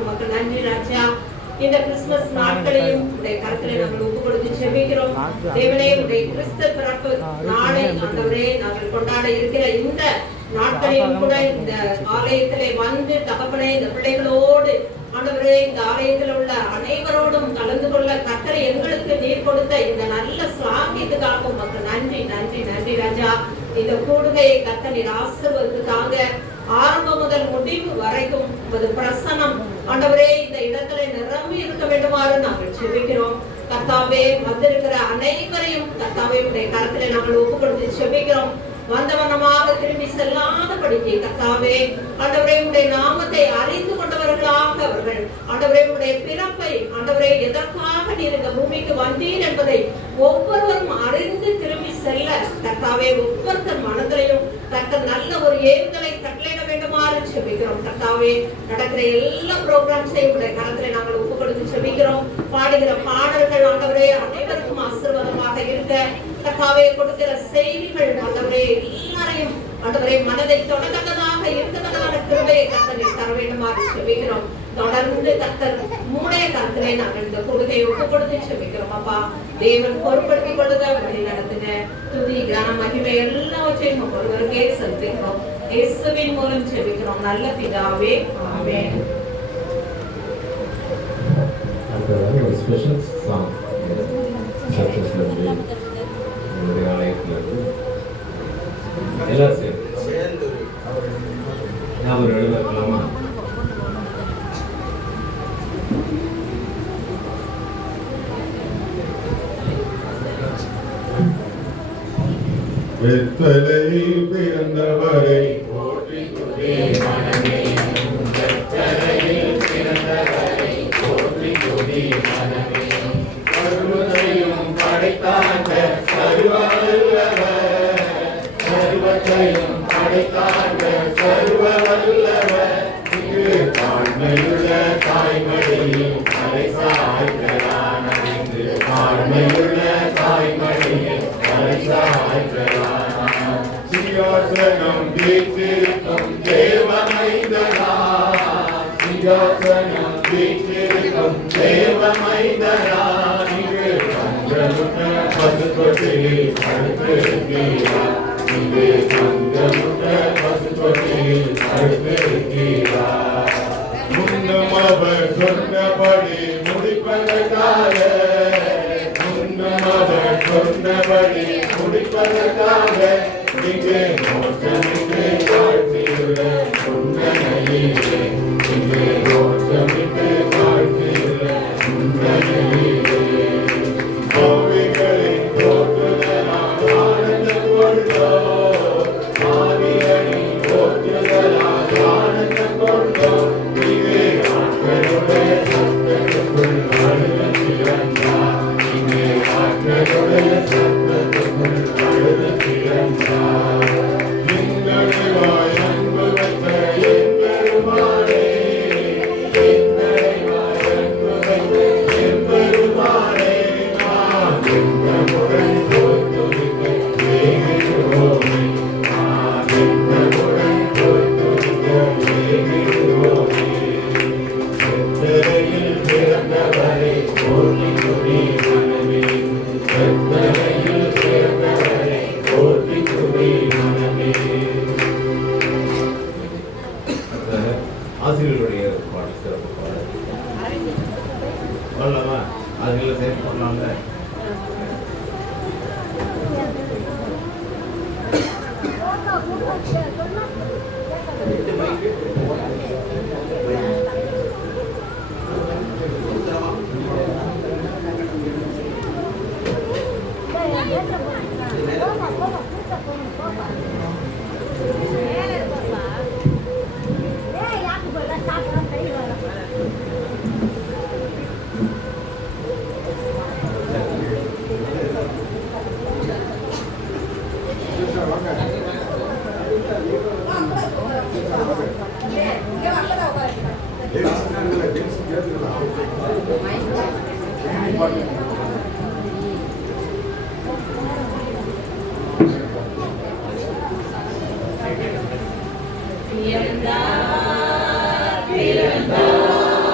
உமக்கு நன்றி ராஜா. இந்த கிறிஸ்துமஸ் நாட்களையும் உடைய கருத்திலே நாங்கள் ஒப்பு கொடுத்து செபிக்கிறோம். தேவனே, உடைய கிறிஸ்து பிறப்பு நாளை ஆண்டவரே நாங்கள் கொண்டாட இருக்கிற இந்த நாட்களிலும் கூட இந்த ஆலயத்திலே வந்து தகப்பனே இந்த பிள்ளைகளோடு ஆண்டவரே இந்த ஆலயத்தில் உள்ள அனைவரோடும் கலந்து கொள்ள கர்த்தரை எங்களுக்கு நீர் கொடுத்த இந்த நல்ல சாங்கியத்துக்காக உமக்கு நன்றி நன்றி நன்றி ராஜா. இந்த கூடுகையை கர்த்தர் நீர் ஆசீர்வதித்தாங்க. ஆரம்பம் முதல் முடிவு வரைக்கும் உமது பிரசன்னம் ஆண்டவரே இந்த இடத்துல நிரம்பி இருக்க வேண்டுமாறு நாங்கள் செபிக்கிறோம். கர்த்தாவே, வந்திருக்கிற அனைவரையும் கர்த்தாவே உடைய கரத்திலே நாங்கள் ஒப்பு கொடுத்து செபிக்கிறோம். வந்தவனமாக திரும்பி செல்லாதபடிக்கு கர்த்தாவே ஆண்டவரே உடைய நாமத்தை அறிந்து கொண்டவர்களாக அவர்கள் ஆண்டவரே உடைய பிறப்பை ஆண்டவரே எதற்காக நீர் இந்த பூமிக்கு வந்தீர் என்பதை ஒவ்வொருவரும் அறிந்து திரும்பி செல்ல கர்த்தாவே ஒவ்வொருத்தர் மனதிலையும் கர்த்தர் நல்ல ஒரு ஏவுதலை கட்டளையிட வேண்டுமாறு செபிக்கிறோம். கர்த்தாவே, நடக்கிற எல்லா ப்ரோக்ராம்ஸையும் உடைய கரத்திலே நாங்கள் ஒப்பு கொடுத்து செபிக்கிறோம். பாடுகிற பாடல்கள் ஆண்டவரே அனைவருக்கும் ஆசீர்வாதமாக இருக்க கர்த்தாவே கொடுக்கிற செய்திகள் ஆண்டவரே எல்லாரையும் ஆண்டவரே மனதை தொடக்கதாக இருக்கத்தக்கதான கிருபையை கர்த்தர் தர வேண்டுமாறு செபிக்கிறோம். தொடர்ந்து கர்த்தர் மூடைய கருத்திலே நாங்கள் இந்த கொடுக்கையை ஒப்பு கொடுத்து செபிக்கிறோம். அப்பா, தேவன் பொறுப்படுத்திக் கொள்ளுங்க, வழி நடத்துங்க. துதி கன மகிமை எல்லாவற்றையும் ஒருவருக்கே செலுத்துகிறோம். இயேசுவின் மூலம் செபிக்கிறோம் நல்ல பிதாவே, ஆமென். ஒரு ஸ்பெஷல் சாங் ஆலயத்திலிருந்து எல்லாரும் சேர்ந்து நான் ஒரு எழுதலாமா? பெத்தலையில் பிறந்தவரை போற்றி துதி மனமே, பெத்தலையில் பிறந்தவரை போற்றி துதி மனமே, சர்வத்தையும் படைத்தாண்ட சர்வவல்லவர், சர்வத்தையும் படைத்தாண்ட சர்வவல்லவர், இங்கு தாழ்மையுள்ள தாய்மடியில் தலை சாய்கிறான், இங்கு தாழ்மையுள்ள தாய்மடியில் தலை சாய்கிறான். சிங்காசனம் வீற்றிருக்கும் தேவமைந்தனா, சிங்காசனம் வீற்றிருக்கும் தேவமைந்தனா, இங்கு தங்கமுட்ட பசுத்தொட்டியில் படுத்திருக்கிறார், இங்கு தங்கமுட்ட பசுத்தொட்டியில் படுத்திருக்கிறார். முன்னும் அவர் சொன்னபடி முடிப்பதற்காக, முன்னும் அவர் சொன்னபடி முடிப்பதற்காக, இங்கே மோசமிட்டு வாழ்த்தியுள்ள உண்மையிலே, இங்கே மோசமிட்டு வாழ்த்தியுள்ள உண்மையிலே, கோவில்களின் போற்றுதலால் ஆனந்தம் கொண்டோம், ஆவியனின் போற்றுதலால் ஆனந்தம் கொண்டோம், இங்கே ஆட்களுடைய சத்தத்துக்குள் அழுது திறந்தார், இங்கே ஆட்களுடைய சத்தத்துக்குள் அழுது திறந்தார். எங்களுவாய் அன்பு வைத்த என் பெருமானே, எங்களுவாய் அன்பு வைத்த என் பெருமானே, நான் எங்களுடன் போய் துதிக்க ஏகிடுவோமே, நான் எங்களுடன் போய் துதிக்க ஏகிடுவோமே. எத்தனையில் பிறந்தவரை போற்றி துதி மனமே, எத்தனையில் பிறந்தவரை போற்றி துதி மனமே. ஆசிரியர்களுடைய பாடல் சிறப்பு பாடல் சொல்லலாமா? ஆசிரியர்கள் சேர்த்து பண்ணலாம்ல? பிறந்தார்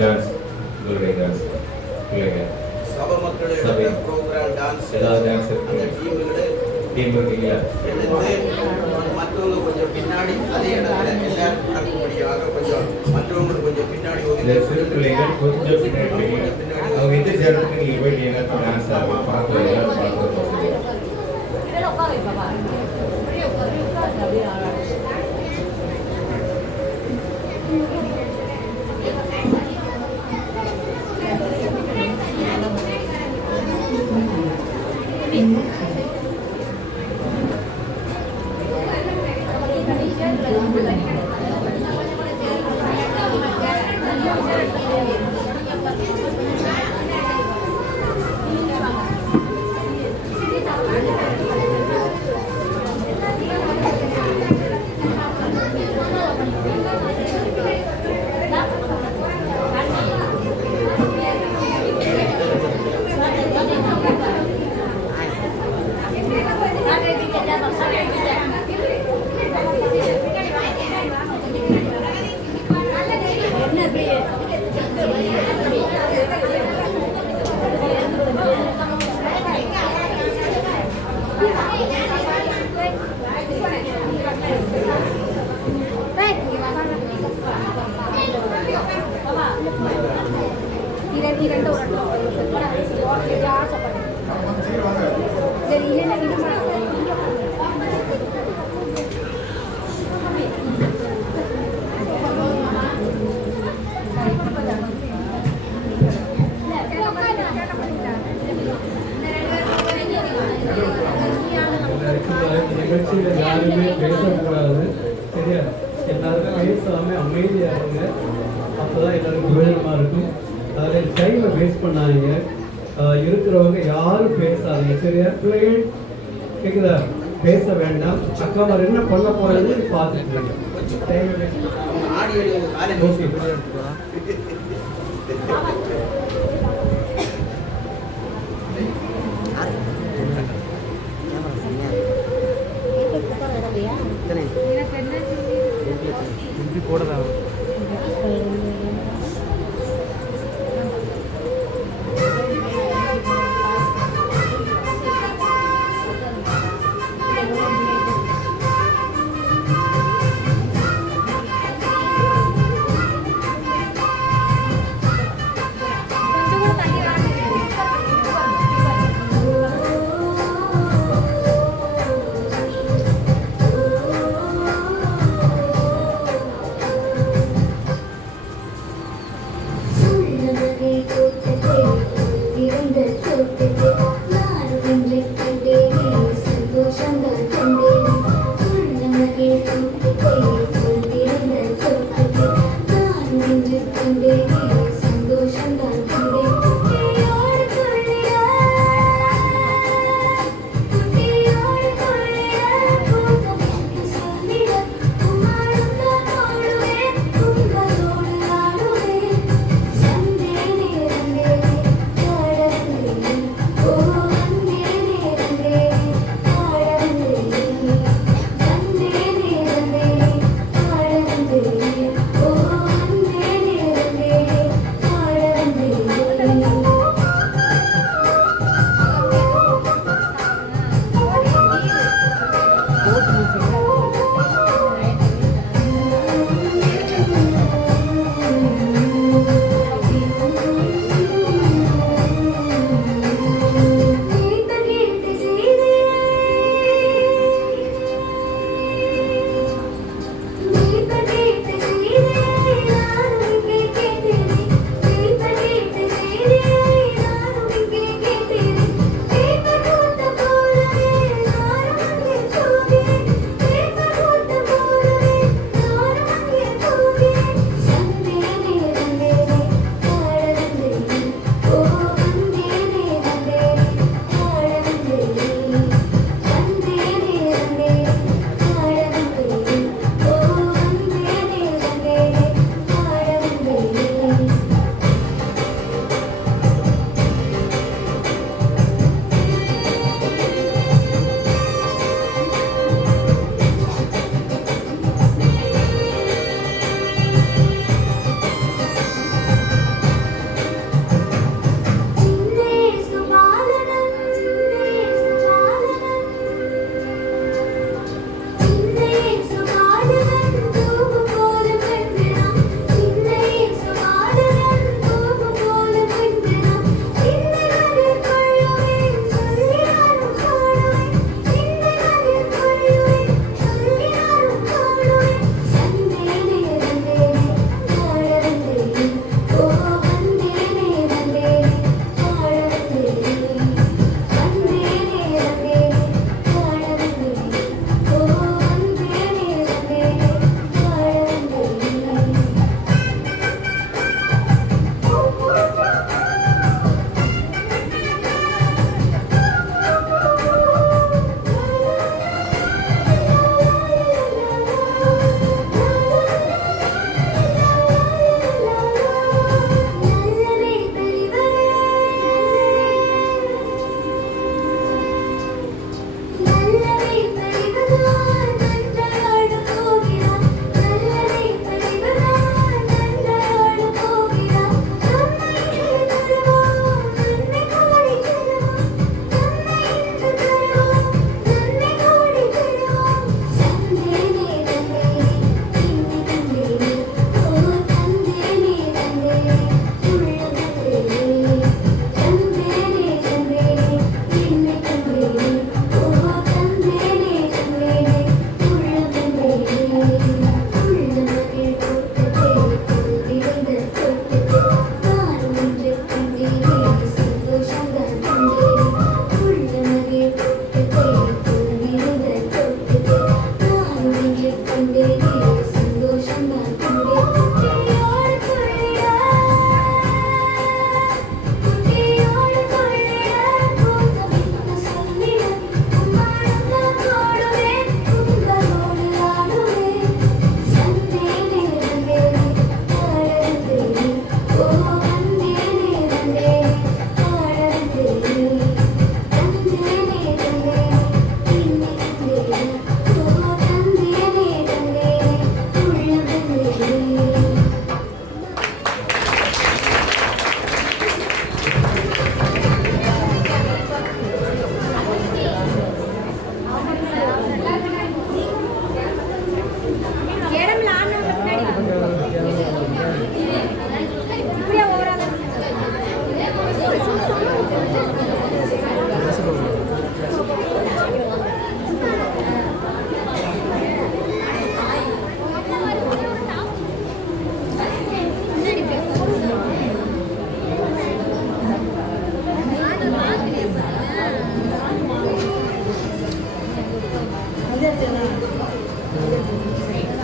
டான்ஸ் உங்களுடைய டான்ஸ் பிள்ளைங்க சபை மக்கள் சபை. ப்ரோக்ராம் டான்ஸ் ஏதாவது டான்ஸ் அந்த இருக்கு டீம்களு டீம் இருக்கீங்களா எடுத்து மற்றவங்க கொஞ்சம் பின்னாடி அதே இடத்துல எல்லாரும் நடக்கும்படியாக கொஞ்சம் மற்றவங்களுக்கு கொஞ்சம் பின்னாடி இந்த சிறு பிள்ளைகள் கொஞ்சம் பின்னாடி அவங்க எந்த சேர்ந்து நீங்கள் போயிட்டு எல்லாத்தையும் டான்ஸ் ஆகும் பார்த்து எல்லாரும் பார்த்து நிகழ்ச்சியில் யாருமே பேசக்கூடாது சரியா? எல்லாருக்கும் பேசாம அமைதியாக இருங்க. அப்போதான் எல்லாருக்கும் பிரயோஜனமாக இருக்கும். அதில் டைமை வேஸ்ட் பண்ணாதீங்க. இருக்கிறவங்க யாரும் பேசாதீங்க சரியா? பிள்ளைகள் கேட்குதா? பேச வேண்டாம். அக்கா மாதிரி என்ன பண்ண போகிறது பார்த்துட்டு டைமை வேஸ்ட் ஓகே.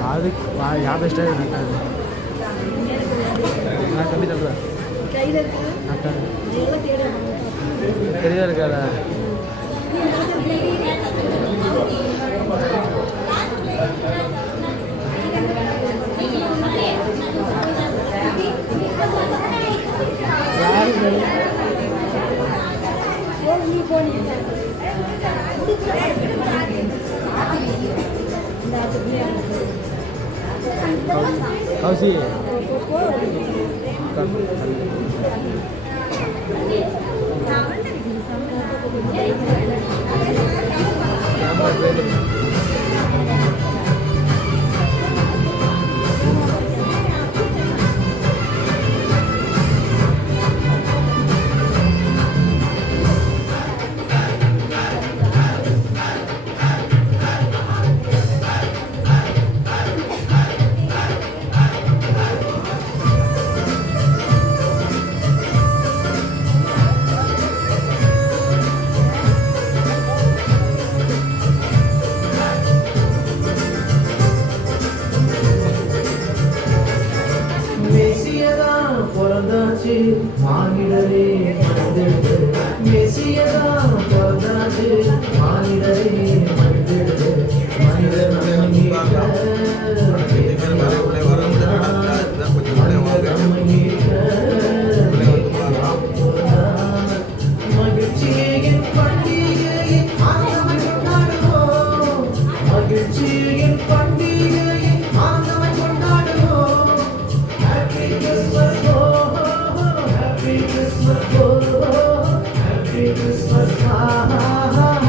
ಅದು ಯಾವ ಬೆಸ್ಟ್ ಆಗಿದೆ ನಟ್ಟಾದು நான் கம்மி தள்ளுறேன் கையில் இருக்குது நட்டாது எல்லாம் தேட தெரியல இருக்காதா நீ போனீங்க கௌசி மெசியதான் பிறந்தாச்சு மானிடரே மனிதடு மெசியதான் பிறந்தாச்சு மானிடரே மனிதடு மனிதர் மகிழ்ச்சியின் பண்டிகையின் ஆண்டவன் கொண்டாடுவோம் மகிழ்ச்சியின் பண்டிகையின் ஆண்டவன் கொண்டாடுவோம் Happy Christmas, oh, Happy Christmas, oh, Happy Christmas,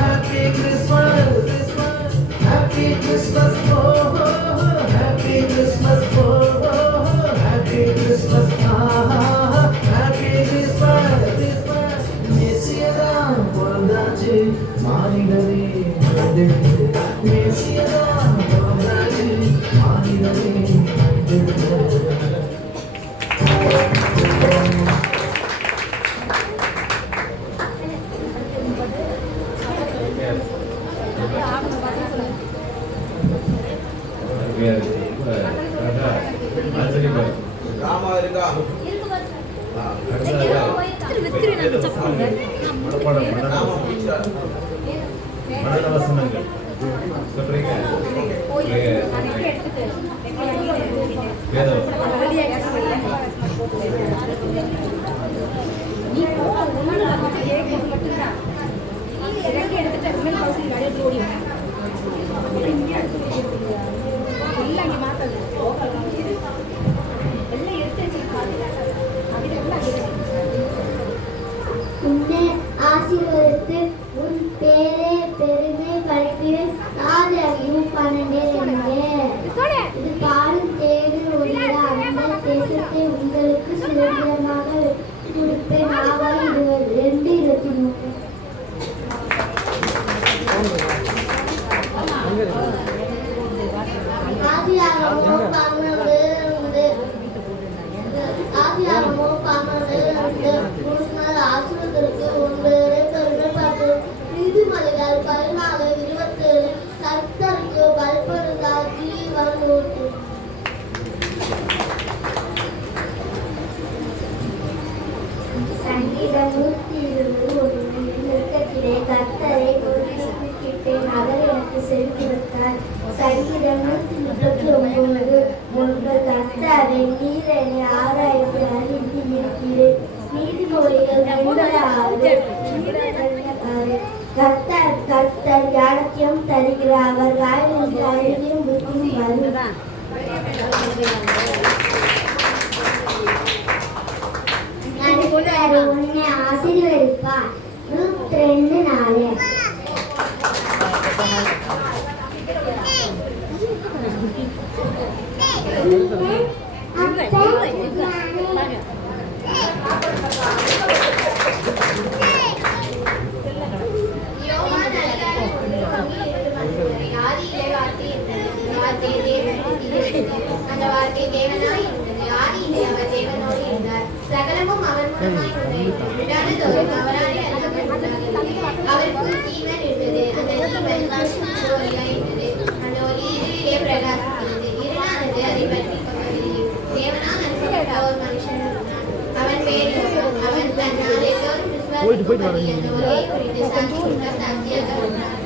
Happy Christmas, Happy Christmas, oh, Happy Christmas, oh, Happy Christmas, Happy Christmas, மெசியதான் பிறந்தாச்சு மானிடரே மனிதடு மெசியதான் பிறந்தாச்சு மானிடரே மனிதடு ராமா இருக்கா ராமா முடிச்சா மனநல வசனங்கள் சொல்றீங்க வேதம் உன்னை ஆசீர்வதித்து உன் பேரே பெருமை படுத்துவேன் ஆதரவும் இது பாலும் தேனில் உள்ள அந்த தேசத்தை உங்களுக்கு சுதந்திரமாக கொடுப்பேன் ஆவாய் 2:23 ஆதியாகமம் 12 முன்னால் ஆசிரியத்திற்கு உங்களை பெருமைப்பட்டு நீதிமொழிகள் 14:27 கர்த்தருக்கு பயப்படுவதால் ஜீவன் ஊற்று சங்கீதம் 121 நிறுத்தத்திலே கர்த்தரை குறிப்பிட்டேன் அவர் எனக்கு செவி கொடுத்தார் சங்கீதம் 139 உங்கள் கர்த்தாவே நீர் என்னை ஆராய்ந்து அறிந்து இருக்கிறேன் நீதிமொழிகள் 2:6 கர்த்தர் ஞானத்தையும் தருகிறார் அவர் வாயிலிருந்து அறிவையும் புத்தியும் வரும் உன்னை ஆசீர்வதிப்பார் ரூத் 2:4 அந்த வார்த்தை தேவனாய் இருந்தது ஆதியிலே அவர் தேவனோடு இருந்தார் சகலமும் அவர் மூலமாய் உண்டானதொரு அவராலே அறியப்பட்டதாகவில்லை அவருக்கு ஜீவன் இருந்தது அந்த ஜீவன் ஒளியாய் இருந்தது அந்த ஒளி இருளிலே பிரகாசிக்கிறது போயிட்டு விசுவாசிக்கும்படி என்னோடே குறித்து சாட்சி கூட்டம் சாட்சியாக வந்தார்.